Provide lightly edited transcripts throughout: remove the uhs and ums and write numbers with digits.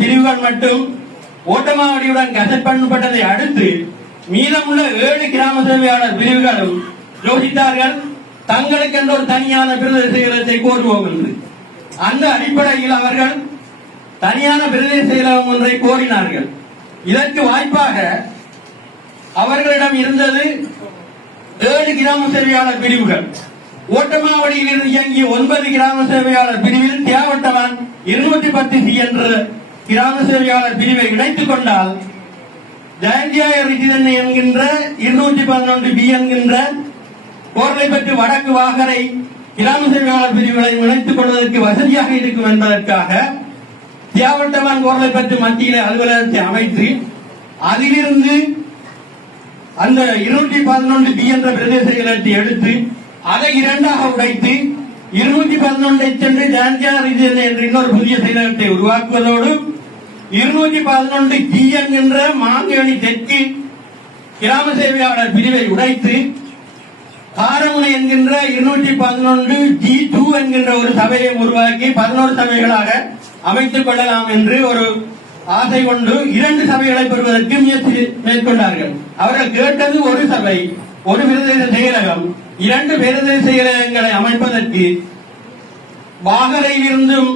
பிரிவுகள் மட்டும் ஓட்டமாவடியுடன் கசட் பண்ணப்பட்டதை அடுத்து மீதமுள்ள 7 கிராம சேவையாளர் பிரிவுகளும் யோசித்தார்கள் தங்களுக்கு என்ற ஒரு தனியான பிரதேச செயலகத்தை கோருவோம் என்று. அந்த அடிப்படையில் அவர்கள் தனியான பிரதேச செயலகம் ஒன்றை கோரினார்கள். இதற்கு வாய்ப்பாக அவர்களிடம் இருந்தது 7 கிராம சேவையாளர் பிரிவுகள். ஓட்டமாவடியில் இருந்து இயங்கிய 9 கிராம சேவையாளர் பிரிவில் தியாவட்டவான் 210 சி என்ற கிராம சேவையாளர் பிரிவை இணைத்துக் கொண்டால் ஜெயந்தியாயர் என்கின்ற 211 பி என்கின்ற கோர்லைப்பற்று வடக்கு வாகரை கிராம சேவையாளர் பிரிவுகளை இணைத்துக் கொள்வதற்கு வசதியாக இருக்கும் என்பதற்காக தியாவட்டவான் கோர்லைப்பற்று மத்தியில் அலுவலகத்தை அமைத்து அதிலிருந்து அந்த 211 பி என்ற பிரதேச செயலகத்தை எடுத்து அதை 2ஆக உடைத்து 211 சென்று ஜான்ஜியார் என்ற இன்னொரு புதிய செயலகத்தை உருவாக்குவதோடு 211 ஜி என்கின்ற மாங்கேணி தெற்கு கிராம சேவையாளர் பிரிவை உடைத்து காரமுனை என்கின்ற 211 ஜி 2 என்கின்ற ஒரு சபையை உருவாக்கி 11 சபைகளாக அமைத்துக் கொள்ளலாம் என்று ஒரு ஆசை கொண்டு 2 சபைகளை பெறுவதற்கு முயற்சி மேற்கொண்டார்கள். அவர்கள் கேட்டது ஒரு சபை, ஒரு பிரதேச செயலகம். 2 பிரதேச செயலகங்களை அமைப்பதற்கு வாகரையில் இருந்தும்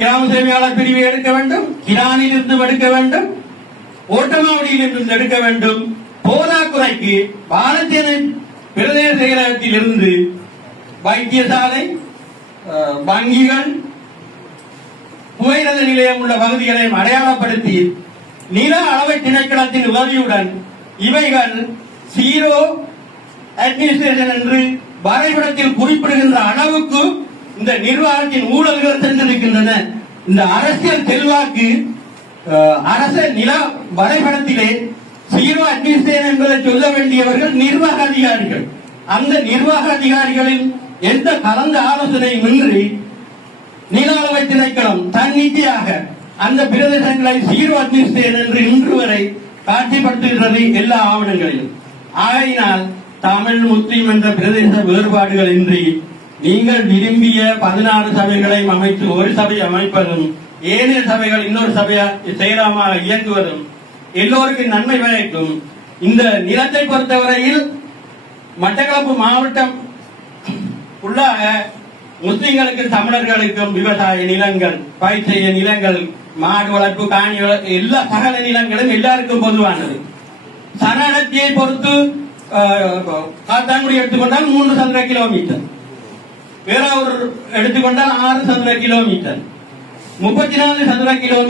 கிராம சேவையாளர் பிரிவை எடுக்க வேண்டும், கிரானில் இருந்தும் எடுக்க வேண்டும், ஓட்டமாவடியில் இருந்து எடுக்க வேண்டும். போதாக்குறைக்கு பாலத்தேனை பிரதேச செயலகத்தில் இருந்து வைத்தியசாலை, வங்கிகள், புகையிரத நிலையம் உள்ள பகுதிகளையும் அடையாளப்படுத்தி நில அளவை திணைக்களத்தின் உதவியுடன் இவைகள் ஜீரோ அட்மினிஸ்ட்ரேஷன் என்று வரைபடத்தில் குறிப்பிடுகின்ற அளவுக்கு இந்த நிர்வாகத்தின் ஊழல்கள் சென்றிருக்கின்றன. இந்த அரசியல் செல்வாக்கு அரச நில வரைபடத்திலே ஜீரோ அட்மினிஸ்ட்ரேஷன் என்பதை சொல்ல வேண்டியவர்கள் நிர்வாக அதிகாரிகள். அந்த நிர்வாக அதிகாரிகளின் எந்த கலந்த ஆலோசனையும் இன்றி நில அளவை திணைக்களம் தன்னிச்சையாக அந்த பிரதேசங்களை ஜீரோ அட்மினிஸ்ட்ரேஷன் என்று இன்று வரை காட்சிப்படுத்துகிறது எல்லா ஆவணங்களிலும். ஆகையினால் தமிழ் முஸ்லிம் என்ற பிரதேச வேறுபாடுகள் இன்றி நீங்கள் விரும்பிய 16 சபைகளை அமைத்து ஒரு சபை அமைப்பதும் ஏனைய சபைகள் இன்னொரு சபையா செயலமாக இயங்குவதும் எல்லோருக்கும் நன்மை பயக்கும். இந்த நிலத்தை பொறுத்தவரையில் மட்டக்களப்பு மாவட்டம் உள்ளாக முஸ்லிம்களுக்கும் தமிழர்களுக்கும் விவசாய நிலங்கள், பயிர் செய்ய நிலங்கள், மாடு வளர்ப்பு, காணி எல்லா சகல நிலங்களும் எல்லாருக்கும் பொதுவானது. சனடத்தியை பொறுத்து காத்தாங்குடி எடுத்துக்கொண்டால் 3 சதுர கிலோமீட்டர், வேற ஒரு எடுத்துக்கொண்டால் 6 சதுர கிலோமீட்டர், 34 சதுர கிலோமீட்டர்.